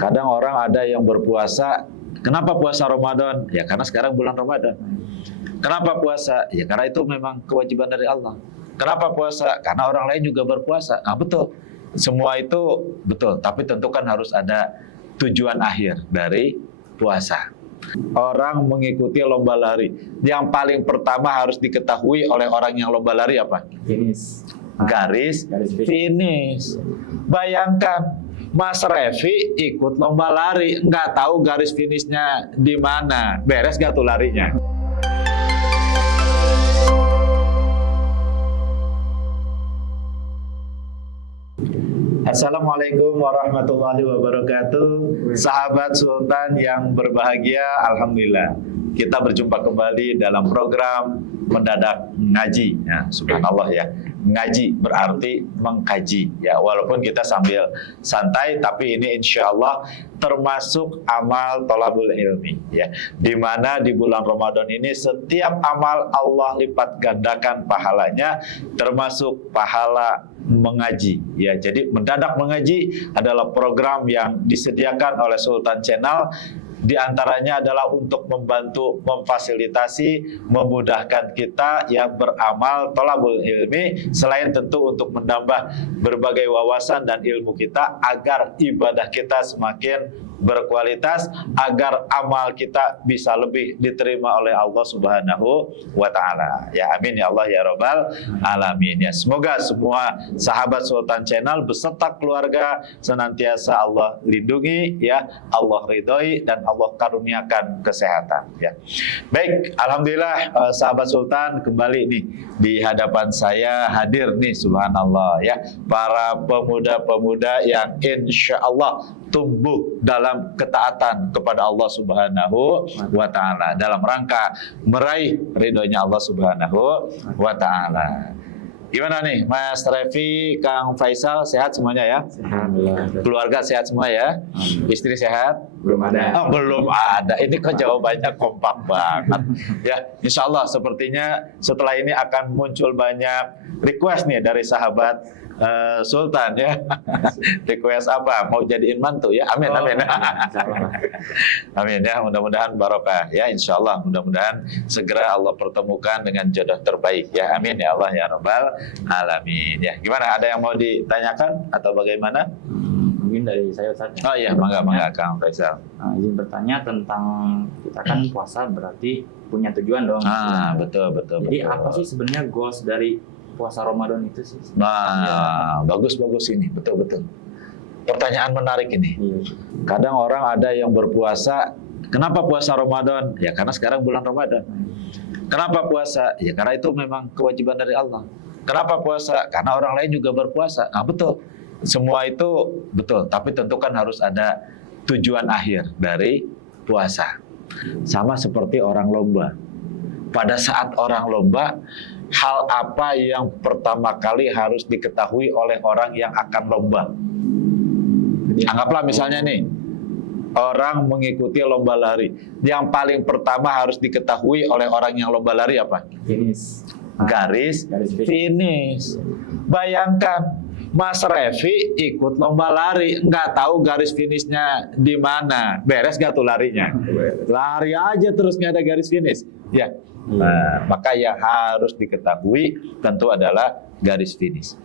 Kadang orang ada yang berpuasa, kenapa puasa Ramadan? Ya karena sekarang bulan Ramadan. Kenapa puasa? Ya karena itu memang kewajiban dari Allah. Kenapa puasa? Karena orang lain juga berpuasa. Nah betul, semua itu betul. Tapi tentu kan harus ada tujuan akhir dari puasa. Orang mengikuti lomba lari, yang paling pertama harus diketahui oleh orang yang lomba lari apa? Finish. Garis finish. Bayangkan Mas Revi ikut lomba lari, nggak tahu garis finishnya di mana, beres gak tuh larinya? Assalamualaikum warahmatullahi wabarakatuh. Sahabat Sultan yang berbahagia, alhamdulillah kita berjumpa kembali dalam program Mendadak Ngaji. Ya, subhanallah ya. Ngaji berarti mengkaji ya, walaupun kita sambil santai, tapi ini insya Allah termasuk amal thalabul ilmi ya, dimana di bulan Ramadan ini setiap amal Allah lipat gandakan pahalanya, termasuk pahala mengaji ya. Jadi Mendadak Mengaji adalah program yang disediakan oleh Sultan Channel. Di antaranya adalah untuk membantu, memfasilitasi, memudahkan kita yang beramal thalabul ilmi, selain tentu untuk menambah berbagai wawasan dan ilmu kita agar ibadah kita semakin berkualitas, agar amal kita bisa lebih diterima oleh Allah Subhanahu wa Ta'ala. Ya amin ya Allah ya Rabbal alamin ya. Semoga semua sahabat Sultan Channel beserta keluarga senantiasa Allah lindungi ya, Allah ridhoi, dan Allah karuniakan kesehatan ya. Baik, alhamdulillah sahabat Sultan, kembali nih di hadapan saya hadir nih subhanallah ya, para pemuda-pemuda yang insya Allah tumbuh dalam ketaatan kepada Allah Subhanahu wa Ta'ala dalam rangka meraih ridhonya Allah Subhanahu wa Ta'ala. Gimana nih Mas Revi, Kang Faisal, sehat semuanya ya? Alhamdulillah. Keluarga sehat semua ya? Istri sehat? Belum ada. Oh, belum ada. Ini kok jawabannya kompak banget. Ya, insya Allah sepertinya setelah ini akan muncul banyak request nih dari sahabat Sultan ya. Request apa? Mau jadiin mantu ya? Amin, amin. Amin ya, mudah-mudahan barokah ya, insya Allah. Mudah-mudahan segera Allah pertemukan dengan jodoh terbaik ya. Amin ya Allah ya Rabbal alamin ya. Gimana, ada yang mau ditanyakan atau bagaimana? Mungkin dari saya Ustaz. Oh iya, mangga Kang Faisal. Izin bertanya tentang, kita kan puasa berarti punya tujuan dong. Betul. Jadi apa sih sebenarnya goals dari puasa Ramadan itu sih? Nah, bagus ini, betul. Pertanyaan menarik ini. Iya. Kadang orang ada yang berpuasa, kenapa puasa Ramadan? Ya karena sekarang bulan Ramadan. Kenapa puasa? Ya karena itu memang kewajiban dari Allah. Kenapa puasa? Karena orang lain juga berpuasa. Nah betul, semua itu betul. Tapi tentu kan harus ada tujuan akhir dari puasa. Sama seperti orang lomba. Pada saat orang lomba, hal apa yang pertama kali harus diketahui oleh orang yang akan lomba? Anggaplah misalnya nih, orang mengikuti lomba lari. Yang paling pertama harus diketahui oleh orang yang lomba lari apa? Finish. Garis finish. Bayangkan Mas Revi ikut lomba lari, nggak tahu garis finishnya di mana, beres gak tuh larinya? Lari aja terus nggak ada garis finish. Ya. Nah, maka yang harus diketahui tentu adalah garis finish.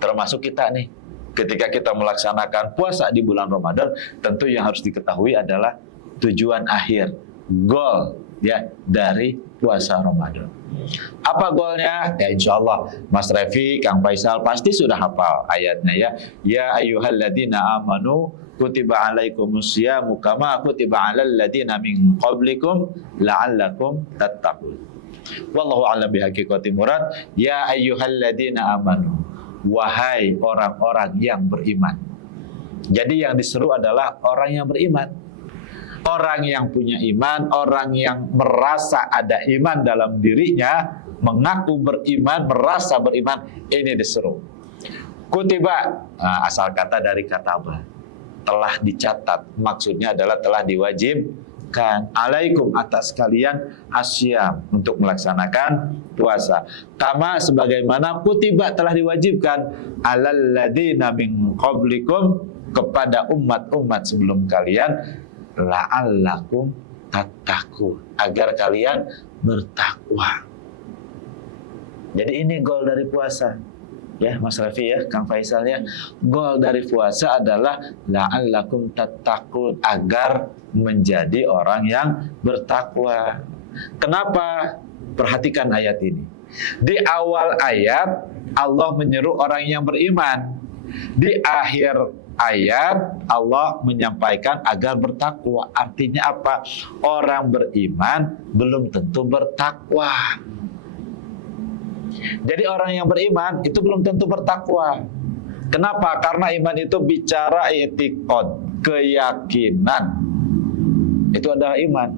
Termasuk kita nih, ketika kita melaksanakan puasa di bulan Ramadan, tentu yang harus diketahui adalah tujuan akhir, goal ya dari puasa Ramadan. Apa goalnya? Ya insya Allah Mas Revi, Kang Faisal pasti sudah hafal ayatnya ya. Ya ayyuhalladzina amanu kutiba alaikumusyamu kama kutiba alal ladzina min qablikum la'allakum tattaqun. Wallahu a'lam bihaqiqati murad. Ya ayyuhalladzina amanu, wahai orang-orang yang beriman. Jadi yang diseru adalah orang yang beriman. Orang yang punya iman, orang yang merasa ada iman dalam dirinya, mengaku beriman, merasa beriman, ini diseru. Kutiba, asal kata dari kataba, telah dicatat, maksudnya adalah telah diwajibkan. Alaikum, atas kalian, asyam, untuk melaksanakan puasa. Kama sebagaimana kutiba telah diwajibkan, alal ladina min qablikum, kepada umat-umat sebelum kalian la'allakum tattaqun, agar kalian bertakwa. Jadi ini goal dari puasa. Ya, Mas Raffi ya, Kang Faisal ya. Goal dari puasa adalah la'allakum tattaqun, agar menjadi orang yang bertakwa. Kenapa? Perhatikan ayat ini. Di awal ayat Allah menyeru orang yang beriman. Di akhir ayat Allah menyampaikan agar bertakwa. Artinya apa? Orang beriman belum tentu bertakwa. Jadi orang yang beriman itu belum tentu bertakwa. Kenapa? Karena iman itu bicara etikot, keyakinan. Itu adalah iman.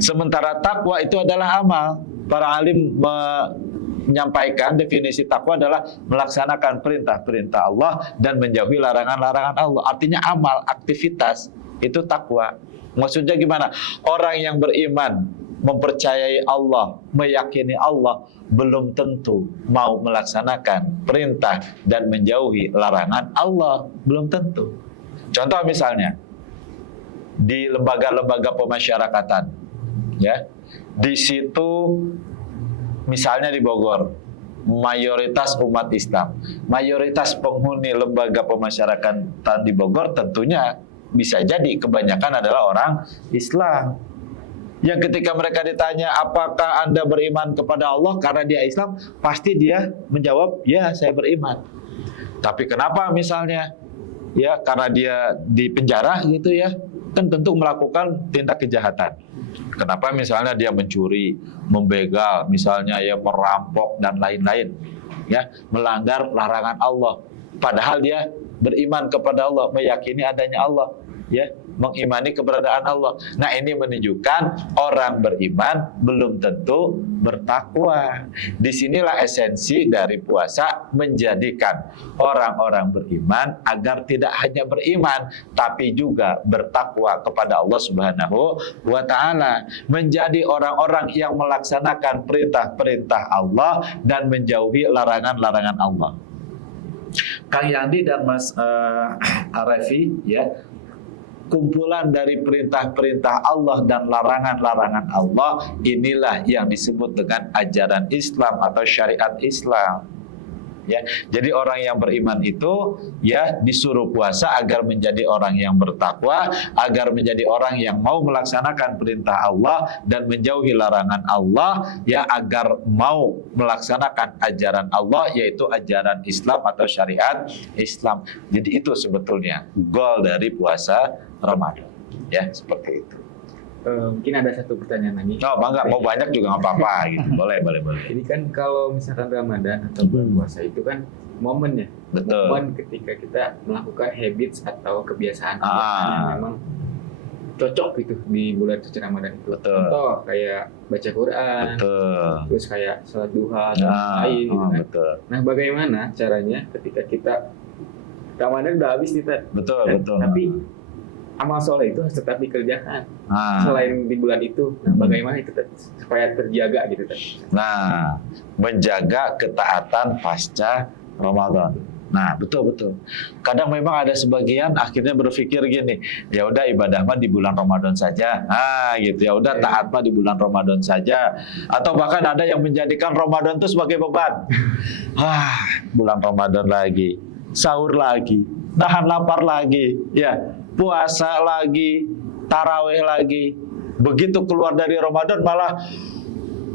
Sementara takwa itu adalah amal. Para alim menyampaikan definisi takwa adalah melaksanakan perintah-perintah Allah dan menjauhi larangan-larangan Allah. Artinya amal, aktivitas, itu takwa. Maksudnya gimana? Orang yang beriman, mempercayai Allah, meyakini Allah, belum tentu mau melaksanakan perintah dan menjauhi larangan Allah. Belum tentu. Contoh misalnya, di lembaga-lembaga pemasyarakatan, ya, di situ misalnya di Bogor, mayoritas umat Islam, mayoritas penghuni lembaga pemasyarakatan di Bogor tentunya bisa jadi kebanyakan adalah orang Islam. Yang ketika mereka ditanya, apakah Anda beriman kepada Allah karena dia Islam, pasti dia menjawab, ya saya beriman. Tapi kenapa misalnya, ya karena dia di penjara gitu ya, kan tentu melakukan tindak kejahatan. Kenapa misalnya dia mencuri, membegal, misalnya ya merampok dan lain-lain, ya melanggar larangan Allah. Padahal dia beriman kepada Allah, meyakini adanya Allah, ya mengimani keberadaan Allah. Nah ini menunjukkan orang beriman belum tentu bertakwa. Disinilah esensi dari puasa, menjadikan orang-orang beriman agar tidak hanya beriman, tapi juga bertakwa kepada Allah Subhanahu wa Ta'ala, menjadi orang-orang yang melaksanakan perintah-perintah Allah dan menjauhi larangan-larangan Allah. Kang Yandi dan Mas Arafi, ya, kumpulan dari perintah-perintah Allah dan larangan-larangan Allah, inilah yang disebut dengan ajaran Islam atau syariat Islam. Ya, jadi orang yang beriman itu ya disuruh puasa agar menjadi orang yang bertakwa, agar menjadi orang yang mau melaksanakan perintah Allah dan menjauhi larangan Allah, ya agar mau melaksanakan ajaran Allah, yaitu ajaran Islam atau syariat Islam. Jadi itu sebetulnya goal dari puasa Ramadan. Ya, seperti itu. Mungkin ada satu pertanyaan lagi. Oh, bangga, mau banyak juga nggak apa-apa gitu. Boleh. Jadi kan kalau misalkan Ramadan atau bulan puasa itu kan momen ya. Betul. Momen ketika kita melakukan habits atau kebiasaan-kebiasaan yang memang cocok gitu di bulan suci Ramadan itu. Betul. Contoh kayak baca Quran, Betul. terus kayak sholat duha dan lain gitu kan. Betul. Nah, bagaimana caranya ketika kita Ramadan udah habis nih, Ted. Betul. Tapi amal soleh itu harus tetap dikerjakan selain di bulan itu. Nah, bagaimana itu supaya terjaga gitu? Nah, menjaga ketaatan pasca Ramadan. Nah, betul. Kadang memang ada sebagian akhirnya berpikir gini, ya udah ibadah mah di bulan Ramadan saja. Nah, gitu ya udah taat mah di bulan Ramadan saja. Atau bahkan ada yang menjadikan Ramadan itu sebagai beban. Bulan Ramadan lagi, sahur lagi, nahan lapar lagi, ya. Puasa lagi, tarawih lagi. Begitu keluar dari Ramadan malah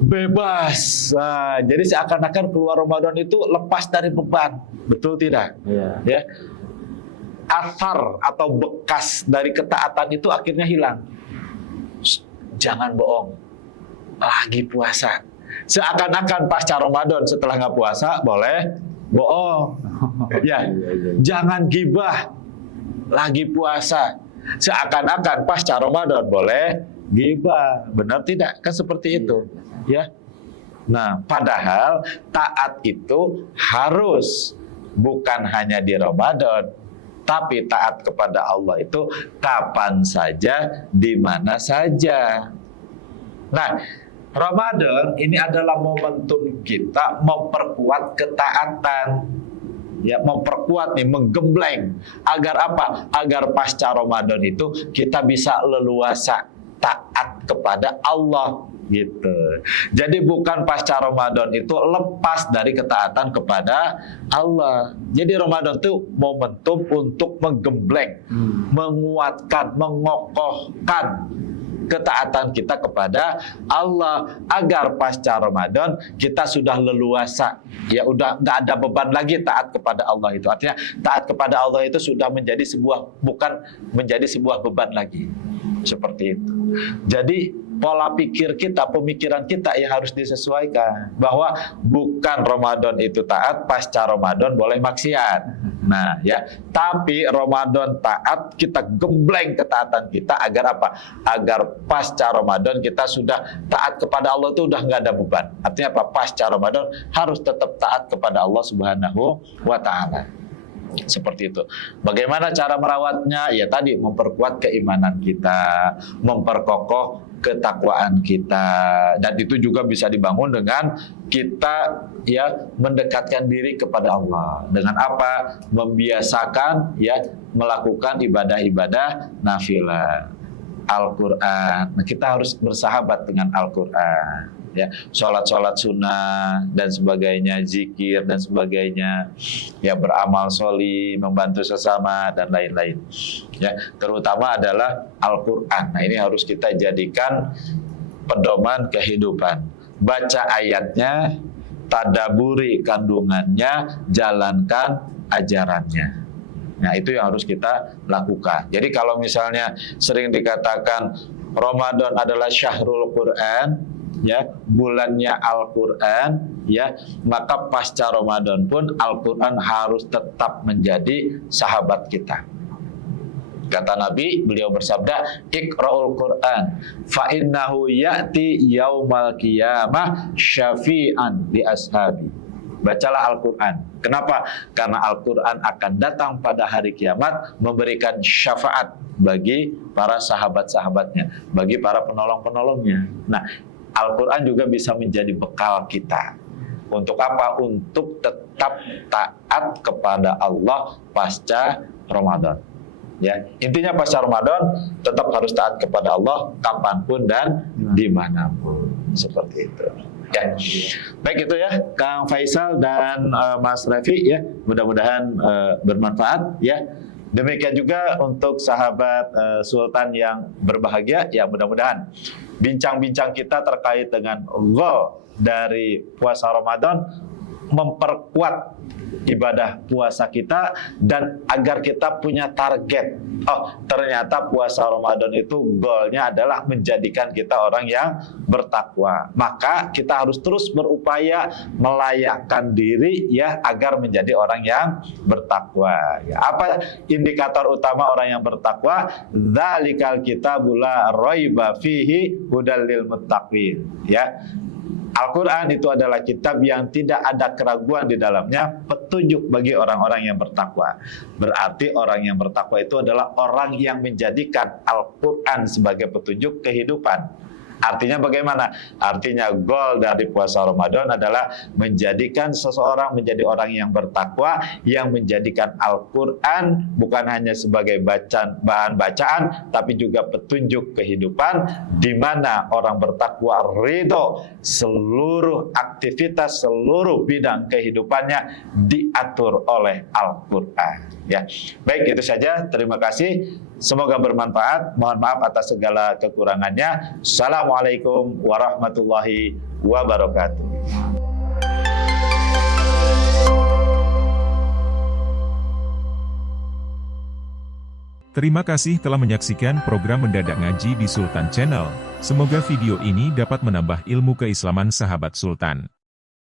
bebas. Nah, jadi seakan-akan keluar Ramadan itu lepas dari beban. Betul tidak? Iya. Ya. Asar atau bekas dari ketaatan itu akhirnya hilang. Jangan bohong. Lagi puasa. Seakan-akan pasca Ramadan setelah nggak puasa boleh bohong. Ya. Jangan gibah. Lagi puasa, seakan-akan pasca Ramadan boleh gibah. Benar tidak? Kan seperti itu, ya. Nah, padahal taat itu harus bukan hanya di Ramadan, tapi taat kepada Allah itu kapan saja, di mana saja. Nah, Ramadan ini adalah momentum kita memperkuat ketaatan. ya memperkuat nih, menggembleng agar apa? Agar pasca Ramadan itu kita bisa leluasa taat kepada Allah gitu. Jadi bukan pasca Ramadan itu lepas dari ketaatan kepada Allah. Jadi Ramadan itu momentum untuk menggembleng, menguatkan, mengokohkan ketaatan kita kepada Allah agar pasca Ramadan kita sudah leluasa, ya udah nggak ada beban lagi taat kepada Allah itu. Artinya taat kepada Allah itu sudah menjadi bukan menjadi sebuah beban lagi, seperti itu. Jadi pola pikir kita, pemikiran kita yang harus disesuaikan bahwa bukan Ramadan itu taat, pasca Ramadan boleh maksiat. Nah, ya, tapi Ramadan taat, kita gembleng ketaatan kita agar apa? Agar pasca Ramadan kita sudah taat kepada Allah itu udah nggak ada beban. Artinya apa? Pasca Ramadan harus tetap taat kepada Allah Subhanahu wa Ta'ala. Seperti itu. Bagaimana cara merawatnya? Ya tadi, memperkuat keimanan kita, memperkokoh ketakwaan kita, dan itu juga bisa dibangun dengan kita ya mendekatkan diri kepada Allah. Dengan apa? Membiasakan ya melakukan ibadah-ibadah nafilah. Al-Qur'an. Nah, kita harus bersahabat dengan Al-Qur'an. Ya, sholat sunnah dan sebagainya, zikir dan sebagainya, ya beramal sholih, membantu sesama dan lain-lain. Ya, terutama adalah Al-Quran. Nah, ini harus kita jadikan pedoman kehidupan. Baca ayatnya, tadaburi kandungannya, jalankan ajarannya. Nah, itu yang harus kita lakukan. Jadi kalau misalnya sering dikatakan Ramadan adalah syahrul Quran, ya bulannya Al-Quran, ya maka pasca Ramadan pun Al-Quran harus tetap menjadi sahabat kita. Kata Nabi, beliau bersabda, Iqra'ul Quran fa innahu ya'ti yaumal qiyamah syafi'an li ashabi. Bacalah Al-Quran. Kenapa? Karena Al-Quran akan datang pada hari kiamat memberikan syafaat bagi para sahabat-sahabatnya, bagi para penolong-penolongnya. Nah, Al-Quran juga bisa menjadi bekal kita. Untuk apa? Untuk tetap taat kepada Allah pasca Ramadan. Ya, intinya pasca Ramadan tetap harus taat kepada Allah kapanpun dan dimanapun. Seperti itu. Ya. Baik, itu ya Kang Faisal dan Mas Revi, ya mudah-mudahan bermanfaat ya. Demikian juga untuk sahabat Sultan yang berbahagia, ya mudah-mudahan bincang-bincang kita terkait dengan goal dari puasa Ramadan memperkuat ibadah puasa kita dan agar kita punya target. Oh, ternyata puasa Ramadan itu goalnya adalah menjadikan kita orang yang bertakwa. Maka kita harus terus berupaya melayakkan diri ya agar menjadi orang yang bertakwa. Ya, apa indikator utama orang yang bertakwa? Dzalikal kitabul la raiba fihi hudal lil muttaqin. Ya. Al-Quran itu adalah kitab yang tidak ada keraguan di dalamnya, petunjuk bagi orang-orang yang bertakwa. Berarti orang yang bertakwa itu adalah orang yang menjadikan Al-Quran sebagai petunjuk kehidupan. Artinya bagaimana? Artinya goal dari puasa Ramadan adalah menjadikan seseorang menjadi orang yang bertakwa, yang menjadikan Al-Quran bukan hanya sebagai bahan bacaan, tapi juga petunjuk kehidupan, di mana orang bertakwa ridho seluruh aktivitas, seluruh bidang kehidupannya diatur oleh Al-Quran. Ya, baik, itu saja. Terima kasih. Semoga bermanfaat. Mohon maaf atas segala kekurangannya. Assalamualaikum warahmatullahi wabarakatuh. Terima kasih telah menyaksikan program Mendadak Ngaji di Sultan Channel. Semoga video ini dapat menambah ilmu keislaman sahabat Sultan.